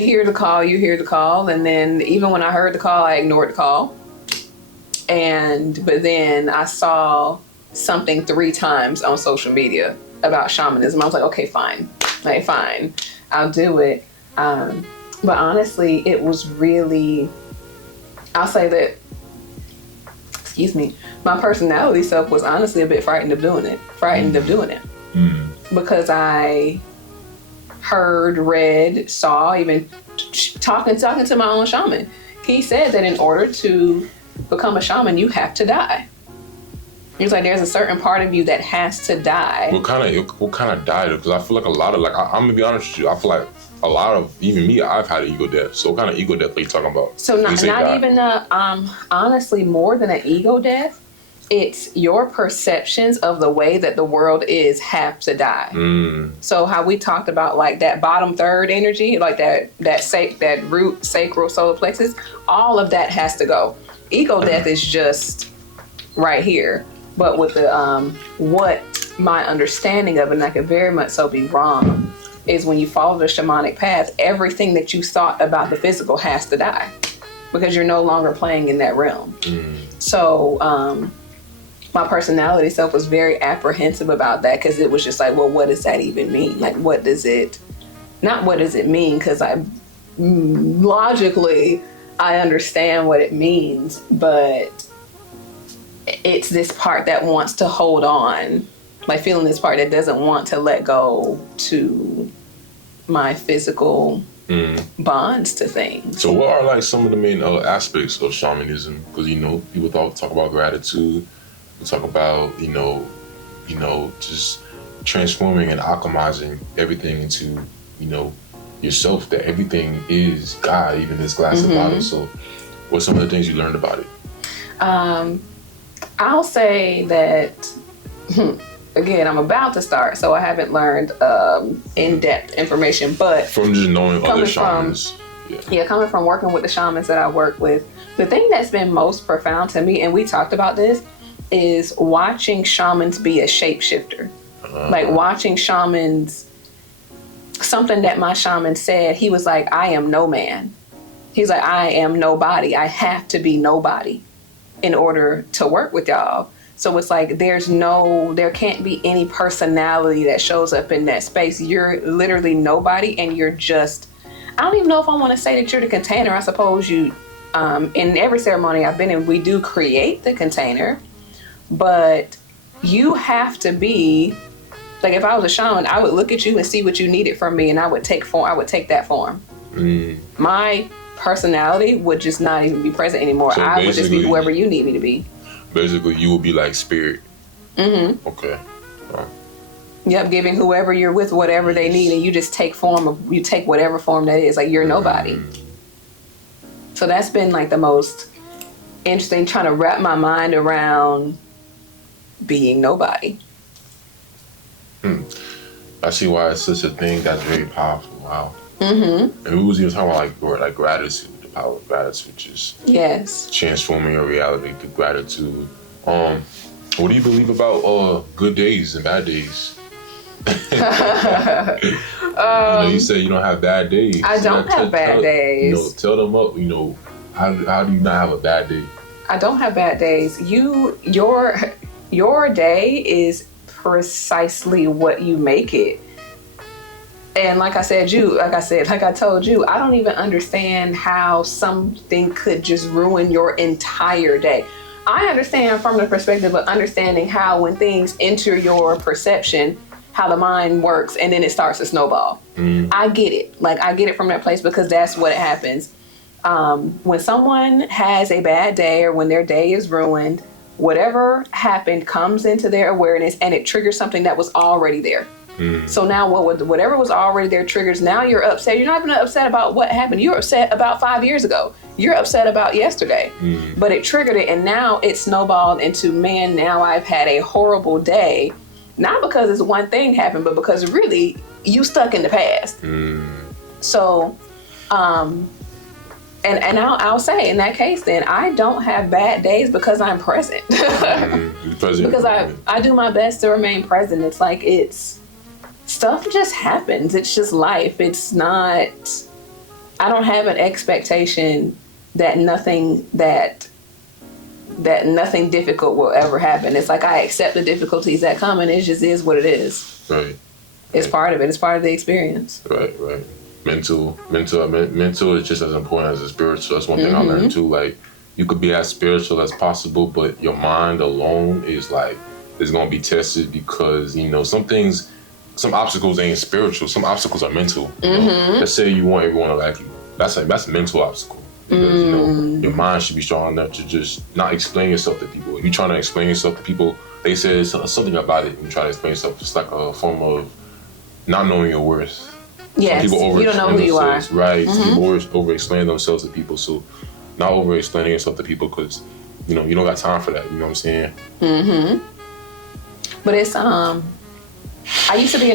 hear the call, and then even when I heard the call, I ignored the call. But then I saw something 3 times on social media about shamanism. I was like, okay, fine, I'll do it. But honestly, it was really, I'll say that, my personality self was honestly a bit frightened of doing it. Because I heard, read, saw, even talking to my own shaman. He said that in order to become a shaman, you have to die. He's like, there's a certain part of you that has to die. What kind of die? Because I feel like a lot of, I'm gonna be honest with you, I feel like a lot of, even me, I've had an ego death. So what kind of ego death are you talking about? So not even honestly, more than an ego death, it's your perceptions of the way that the world is have to die. So how we talked about like that bottom third energy, like that root, sacral, solar plexus, all of that has to go. Ego death is just right here. But with the what my understanding of it, and I could very much so be wrong, is when you follow the shamanic path, everything that you thought about the physical has to die because you're no longer playing in that realm. So my personality self was very apprehensive about that because it was just like, well, what does that even mean? Like, what does it mean? Because logically, I understand what it means, but it's this part that wants to hold on, like feeling this part that doesn't want to let go to my physical bonds to things. So what are like some of the main aspects of shamanism? Because, people talk about gratitude. We talk about, just transforming and alchemizing everything into, yourself, that everything is God, even this glass of water. So what's some of the things you learned about it? I'll say that, again, I'm about to start, so I haven't learned in-depth information, but from just knowing other shamans. Coming from working with the shamans that I work with, the thing that's been most profound to me, and we talked about this, is watching shamans be a shapeshifter. Like watching shamans, something that my shaman said, he was like, I am no man. He's like, I am nobody. I have to be nobody in order to work with y'all. So it's like, there can't be any personality that shows up in that space. You're literally nobody, and you're just, I don't even know if I want to say that you're the container. I suppose you, in every ceremony I've been in, we do create the container, but you have to be, like if I was a shaman, I would look at you and see what you needed from me, and I would take that form. My personality would just not even be present anymore. So I would just be whoever you need me to be. Basically, you will be like spirit. Okay. Yep, giving whoever you're with whatever they need, and you just take whatever form that is. Like, you're nobody. So that's been like the most interesting, trying to wrap my mind around being nobody. I see why it's such a thing that's very powerful. Wow. And we was even talking about like gratitude, the power of gratitude, just transforming your reality through gratitude. What do you believe about good days and bad days? You say you don't have bad days. I don't have bad days. Tell them up. How do you not have a bad day? I don't have bad days. Your day is precisely what you make it. And like I told you, I don't even understand how something could just ruin your entire day. I understand from the perspective of understanding how when things enter your perception, how the mind works, and then it starts to snowball. I get it. Like, I get it from that place because that's what happens. When someone has a bad day or when their day is ruined, whatever happened comes into their awareness and it triggers something that was already there. So now whatever was already there triggers, now you're upset. You're not even upset about what happened. You're upset about 5 years ago. You're upset about yesterday. But it triggered it, and now it snowballed into, man, now I've had a horrible day. Not because it's one thing happened, but because really you stuck in the past. So, and I'll say in that case, then I don't have bad days because I'm present. Because I do my best to remain present. It's like stuff just happens. It's just life. It's not I don't have an expectation that nothing difficult will ever happen. It's like I accept the difficulties that come, and it just is what it is. Right. It's part of it. It's part of the experience. Right. Mental is just as important as the spiritual. That's one thing I learned too. Like, you could be as spiritual as possible, but your mind alone is gonna be tested because, you know, some obstacles ain't spiritual. Some obstacles are mental. You know? Let's say you want everyone to like you. That's a mental obstacle. Because, you know, your mind should be strong enough to just not explain yourself to people. If you're trying to explain yourself to people, they say something about it. You try to explain yourself. It's like a form of not knowing your worth. Yes, you don't know who you are. Right. Some people over-explain themselves to people. So not over-explaining yourself to people because, you know, you don't got time for that. You know what I'm saying? But it's I used to be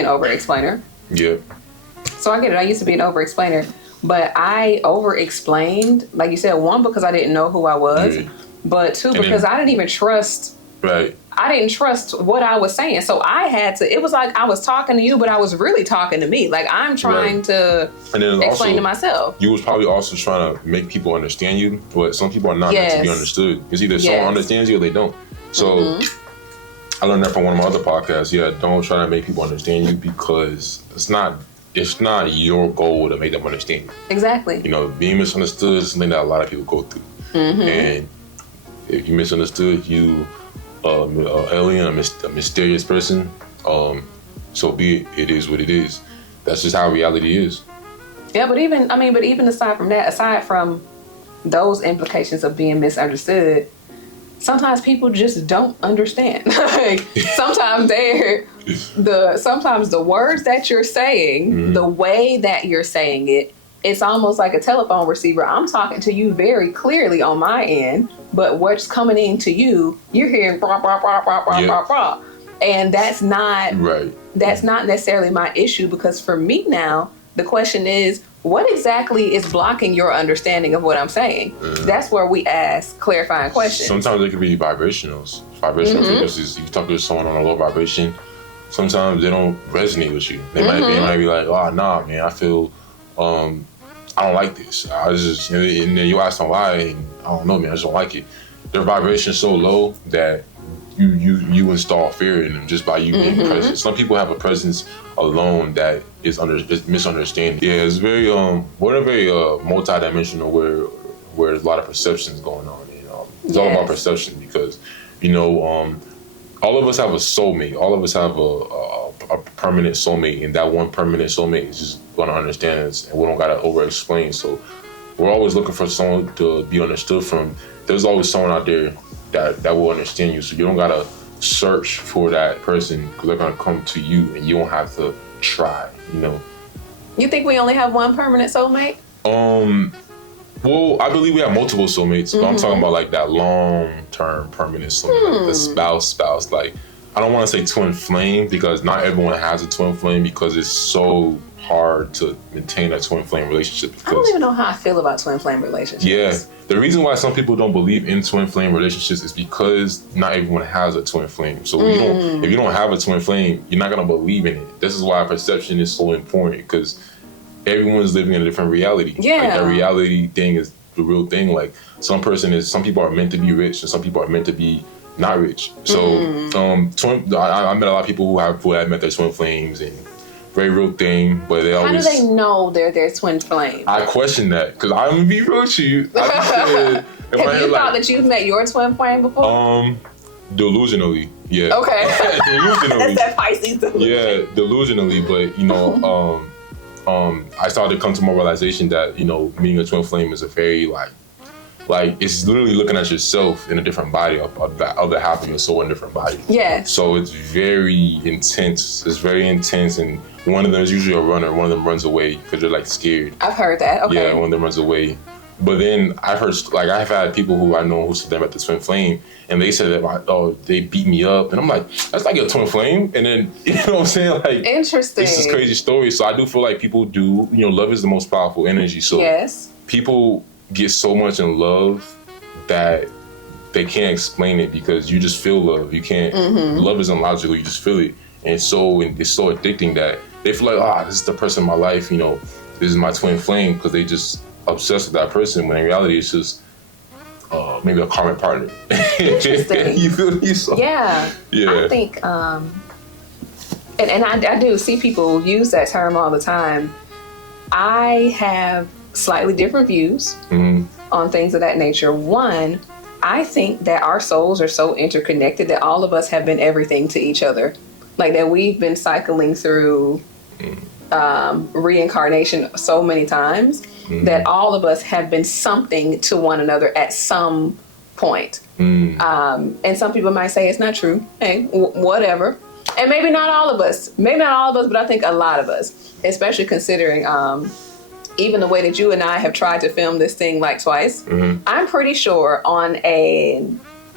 an over-explainer. Yeah. So I get it. I used to be an over-explainer. But I over-explained, like you said, one, because I didn't know who I was, but two, because I didn't even trust. Right. I didn't trust what I was saying. So I had to, it was like I was talking to you, but I was really talking to me. Like, I'm trying to explain to myself. You was probably also trying to make people understand you, but some people are not meant to be understood. It's either someone understands you or they don't. So I learned that from one of my other podcasts. Yeah, don't try to make people understand you because it's not your goal to make them understand you. Exactly. You know, being misunderstood is something that a lot of people go through. And if you misunderstood, you alien, a mysterious person, so be it. It is what it is. That's just how reality is. Yeah, but even aside from that, aside from those implications of being misunderstood, sometimes people just don't understand. Like, sometimes the words that you're saying, the way that you're saying it, it's almost like a telephone receiver. I'm talking to you very clearly on my end, but what's coming in to you, you're hearing blah, blah, blah, blah, blah, blah, blah. And that's not necessarily my issue, because for me now, the question is, what exactly is blocking your understanding of what I'm saying? That's where we ask clarifying questions. Sometimes it can be vibrationals. Vibrational frequencies. You talk to someone on a low vibration, sometimes they don't resonate with you. They might be like, oh, nah, man, I feel, I don't like this. And then you ask them why, and I don't know, man, I just don't like it. Their vibration's so low that you install fear in them just by you being present. Some people have a presence alone that is misunderstanding. Yeah, it's very we're very multi-dimensional where there's a lot of perceptions going on. It's all about perception because, you know, all of us have a soulmate. All of us have a permanent soulmate, and that one permanent soulmate is just going to understand us, and we don't got to over-explain. So we're always looking for someone to be understood from. There's always someone out there that will understand you, so you don't got to search for that person because they're going to come to you, and you don't have to try, you know. You think we only have one permanent soulmate? Well, I believe we have multiple soulmates, but I'm talking about like that long-term permanent soulmate, like the spouse. Like, I don't want to say twin flame because not everyone has a twin flame because it's so hard to maintain a twin flame relationship. I don't even know how I feel about twin flame relationships. Yeah. The reason why some people don't believe in twin flame relationships is because not everyone has a twin flame. So if you don't have a twin flame, you're not going to believe in it. This is why perception is so important, because everyone's living in a different reality. Yeah. Like, that reality thing is the real thing. Like, some people are meant to be rich and some people are meant to be not rich. So I met a lot of people who have met their twin flames, and very real thing, but they always... How do they know they're their twin flame? I question that, because I'm going to be real to you. Have you thought that you've met your twin flame before? Delusionally, yeah. Okay. Delusionally. That's that Pisces delusion. Yeah, delusionally, but, you know, I started to come to more realization that, you know, meeting a twin flame is a very, like it's literally looking at yourself in a different body, of the other half of your soul in a different body. Yeah. So it's very intense. It's very intense, and one of them is usually a runner. One of them runs away because they're like scared. I've heard that. Okay. Yeah, one of them runs away. But then I've had people who I know who said they met the twin flame, and they said that, they beat me up, and I'm like, that's like a twin flame. And then, you know what I'm saying? Like, interesting. This is crazy story. So I do feel like people do, you know, love is the most powerful energy. So people get so much in love that they can't explain it because you just feel love. You can't. Love isn't logical. You just feel it, and it's so addicting that they feel like, this is the person in my life. You know, this is my twin flame because they just obsessed with that person, when in reality it's just maybe a karmic partner. Interesting. You feel me? So, yeah. I think, and I do see people use that term all the time. I have slightly different views on things of that nature. One, I think that our souls are so interconnected that all of us have been everything to each other. Like that we've been cycling through reincarnation so many times that all of us have been something to one another at some point. And some people might say it's not true. Hey, whatever. And maybe not all of us, but I think a lot of us, especially considering even the way that you and I have tried to film this thing like twice. I'm pretty sure on a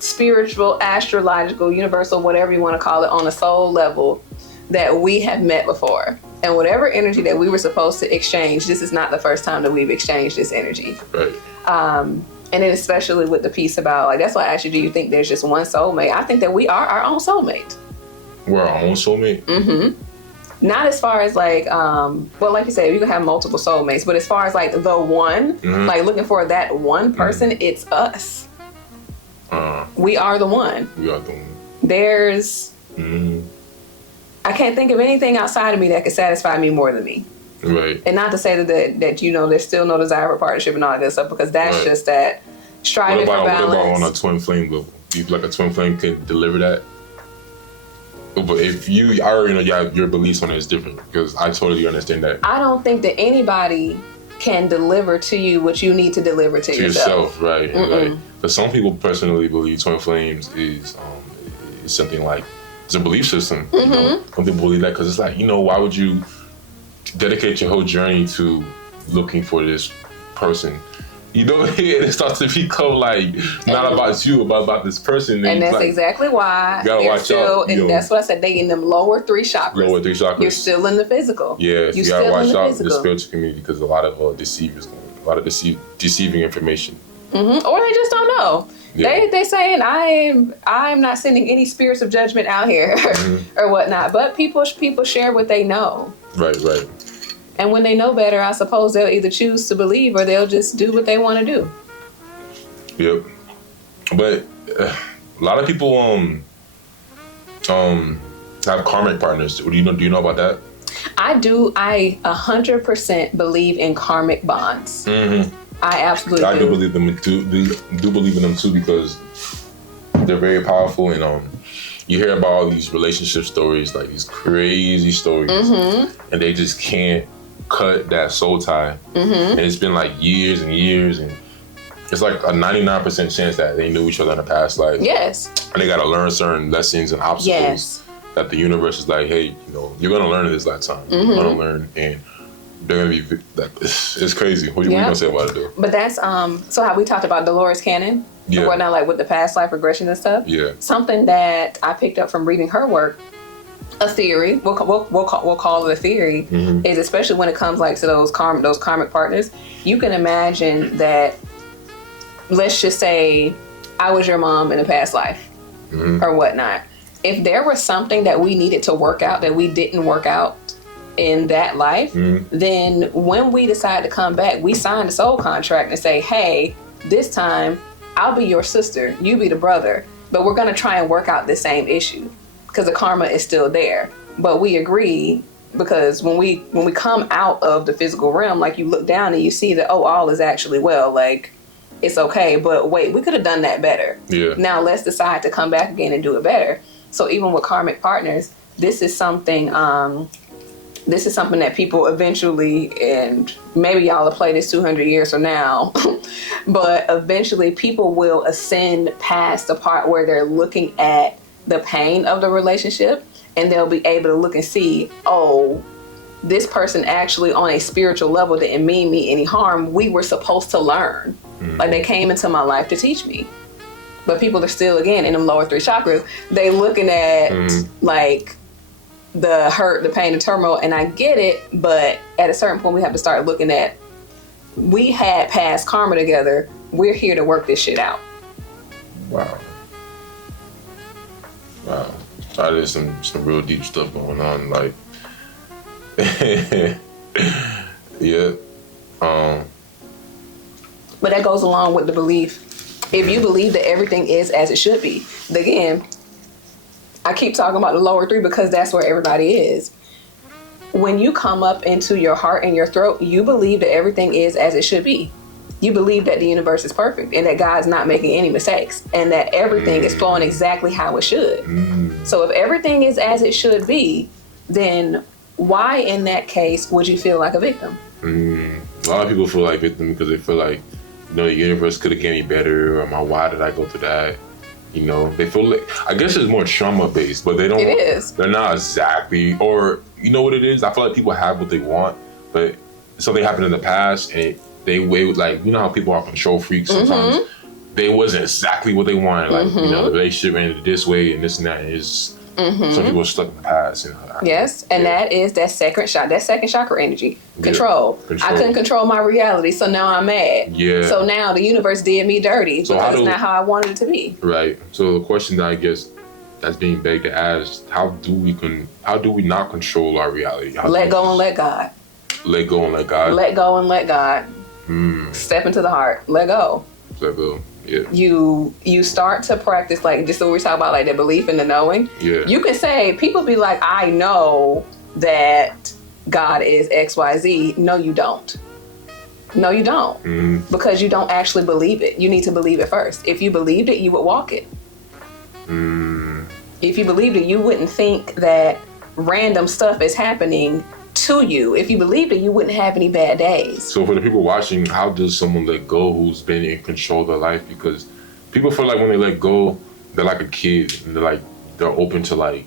spiritual, astrological, universal, whatever you want to call it, on a soul level, that we have met before. And whatever energy that we were supposed to exchange, this is not the first time that we've exchanged this energy. Right. And then especially with the piece about, like, that's why I asked you, do you think there's just one soulmate? I think that we are our own soulmate. We're our own soulmate? Not as far as like, well, like you said, you can have multiple soulmates, but as far as like the one, like looking for that one person, it's us. We are the one. We are the one. There's, I can't think of anything outside of me that could satisfy me more than me. Right. And not to say that you know, there's still no desire for partnership and all that good stuff, because that's just that striving for balance. What about on a twin flame level? Do you feel like a twin flame can deliver that? But if I already know your beliefs on it is different, because I totally understand that. I don't think that anybody can deliver to you what you need to deliver to yourself. Right, right. Because some people personally believe twin flames is something like, it's a belief system. You know? Some people believe that because it's like, why would you dedicate your whole journey to looking for this person? It starts to become like not about you, but about this person. And that's like, exactly why they're still, and that's what I said, they in them lower three chakras. You're still in the physical. Yes, you gotta watch out in the spiritual community, because a lot of deceivers, a lot of deceiving information. Or they just don't know. Yeah. They saying I'm not sending any spirits of judgment out here or whatnot. But people share what they know. Right. And when they know better, I suppose they'll either choose to believe or they'll just do what they want to do. Yep. But a lot of people have karmic partners. Do you know about that? I do. I 100% believe in karmic bonds. I absolutely do. I do believe them too. Do believe in them too, because they're very powerful, and you hear about all these relationship stories, like these crazy stories, and they just can't cut that soul tie. And it's been like years and years, and it's like a 99% chance that they knew each other in a past life. Yes. And they got to learn certain lessons and obstacles that the universe is like, hey, you're going to learn in this lifetime. You're going to learn, and they're going to be like, it's crazy. What are you going to say about it, though? But that's so how we talked about Dolores Cannon and whatnot, like with the past life regression and stuff. Yeah. Something that I picked up from reading her work, a theory, we'll call it a theory, is especially when it comes like to those karmic partners, you can imagine that, let's just say I was your mom in a past life or whatnot. If there was something that we needed to work out that we didn't work out in that life, then when we decide to come back, we sign a soul contract and say, hey, this time I'll be your sister, you be the brother, but we're going to try and work out the same issue, because the karma is still there. But we agree, because when we come out of the physical realm, like you look down and you see that, oh, all is actually well, like it's okay, but wait, we could have done that better. Yeah. Now let's decide to come back again and do it better. So even with karmic partners, this is something that people eventually, and maybe y'all will play this 200 years from now, but eventually people will ascend past the part where they're looking at the pain of the relationship, and they'll be able to look and see, oh, this person actually on a spiritual level didn't mean me any harm. We were supposed to learn. Like they came into my life to teach me. But people are still, again, in them lower three chakras, they looking at like the hurt, the pain, the turmoil, and I get it, but at a certain point we have to start looking at, we had past karma together, we're here to work this shit out. Wow. That is some real deep stuff going on. Like, Yeah. But that goes along with the belief. If you believe that everything is as it should be, again, I keep talking about the lower three because that's where everybody is. When you come up into your heart and your throat, you believe that everything is as it should be. You believe that the universe is perfect and that God's not making any mistakes and that everything is flowing exactly how it should. So if everything is as it should be, then why in that case would you feel like a victim? A lot of people feel like victim because they feel like, the universe could have given me better, or why did I go through that? They feel like, I guess it's more trauma based, but they don't. It is. They're not exactly, or you know what it is? I feel like people have what they want, but something happened in the past and they like, how people are control freaks sometimes. They wasn't exactly what they wanted. Like, the relationship ended this way and this and that. And it's, some people are stuck in the past. Yes, and that is that second chakra energy. Control. I couldn't control my reality, so now I'm mad. Yeah. So now the universe did me dirty because it's not how I wanted it to be. Right. So the question that I guess that's being begged to ask: How do we not control our reality? Let go and let God. Let go and let God. Let go and let God. Step into the heart. Let go. Let go. Yeah. You start to practice, like, just what we talk about, like the belief in the knowing. Yeah. You can say, people be like, I know that God is XYZ. No, you don't. No, you don't. Because you don't actually believe it. You need to believe it first. If you believed it, you would walk it. If you believed it, you wouldn't think that random stuff is happening to you. If you believed it, you wouldn't have any bad days. So for the people watching, how does someone let go who's been in control of their life? Because people feel like when they let go, they're like a kid and they're open to like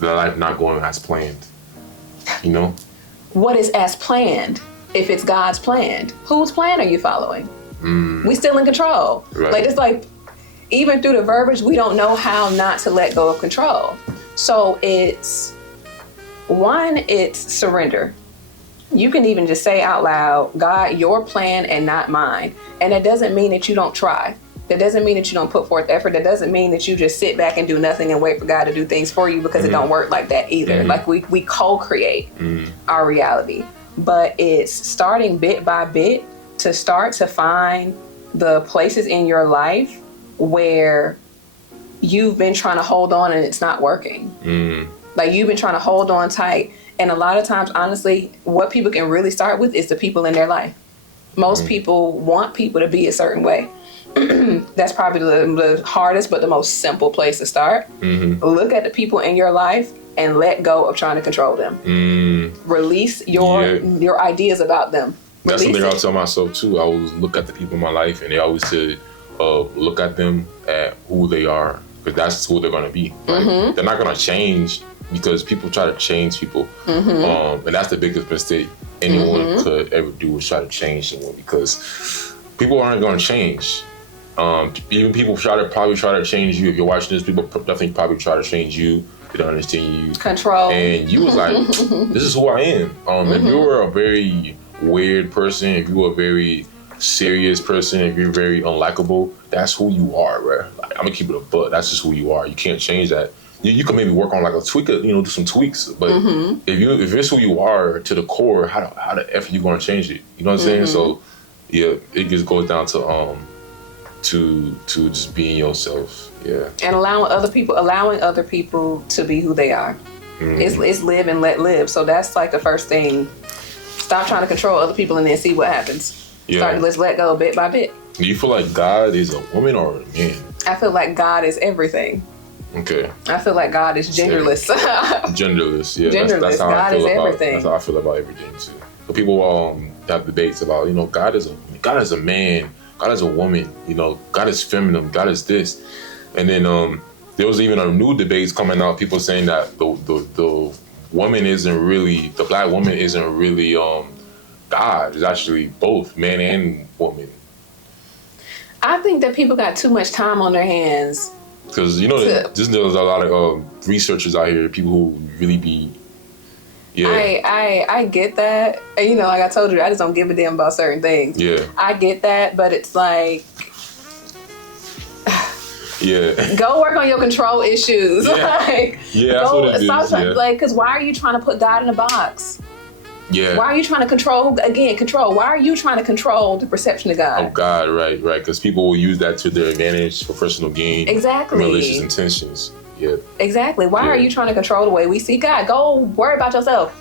their life not going as planned. What is as planned if it's God's plan? Whose plan are you following? We still in control. Right. Like, it's like, even through the verbiage, we don't know how not to let go of control. So it's surrender. You can even just say out loud, God, your plan and not mine. And that doesn't mean that you don't try. That doesn't mean that you don't put forth effort. That doesn't mean that you just sit back and do nothing and wait for God to do things for you, because it don't work like that either. Like, we co-create our reality. But it's starting bit by bit to start to find the places in your life where you've been trying to hold on and it's not working. Like, you've been trying to hold on tight. And a lot of times, honestly, what people can really start with is the people in their life. Most people want people to be a certain way. That's probably the hardest but the most simple place to start. Look at the people in your life and let go of trying to control them. Release your ideas about them. That's something I'll tell myself too. I always look at the people in my life, and they always said, look at them at who they are, because that's who they're going to be. Right? They're not going to change, because people try to change people. And that's the biggest mistake anyone could ever do, is try to change someone, because people aren't going to change. Even people probably try to change you. If you're watching this, people definitely probably try to change you. They don't understand you. Control. And you was like, this is who I am. If you were a very weird person, if you were a very serious person, if you're very unlikable, that's who you are, bro. Like, I'm gonna keep it a buck. That's just who you are. You can't change that. You can maybe work on like a tweak, do some tweaks. But if it's who you are to the core, how the F are you gonna change it? You know what I'm saying? So yeah, it just goes down to just being yourself. Yeah. And allowing other people to be who they are. It's live and let live. So that's like the first thing. Stop trying to control other people and then see what happens. Yeah. Let's let go bit by bit. Do you feel like God is a woman or a man? I feel like God is everything. Okay. I feel like God is genderless. Genderless, yeah. Genderless. That's how God is everything. That's how I feel about everything too. But people have debates about, God is a man, God is a woman, God is feminine, God is this. And then there was even a new debates coming out, people saying that the woman isn't really, the black woman isn't really God. It's actually both man and woman. I think that people got too much time on their hands. Because there's a lot of researchers out here, people who really be. Yeah. I get that. And, like I told you, I just don't give a damn about certain things. Yeah. I get that, but it's like. Yeah. Go work on your control issues. Yeah. That's what it is. Because why are you trying to put God in a box? Yeah. Why are you trying to control? Again, control. Why are you trying to control the perception of God? Oh, God, right. Because people will use that to their advantage for personal gain. Exactly. Malicious intentions. Yeah. Exactly. Why are you trying to control the way we see God? Go worry about yourself.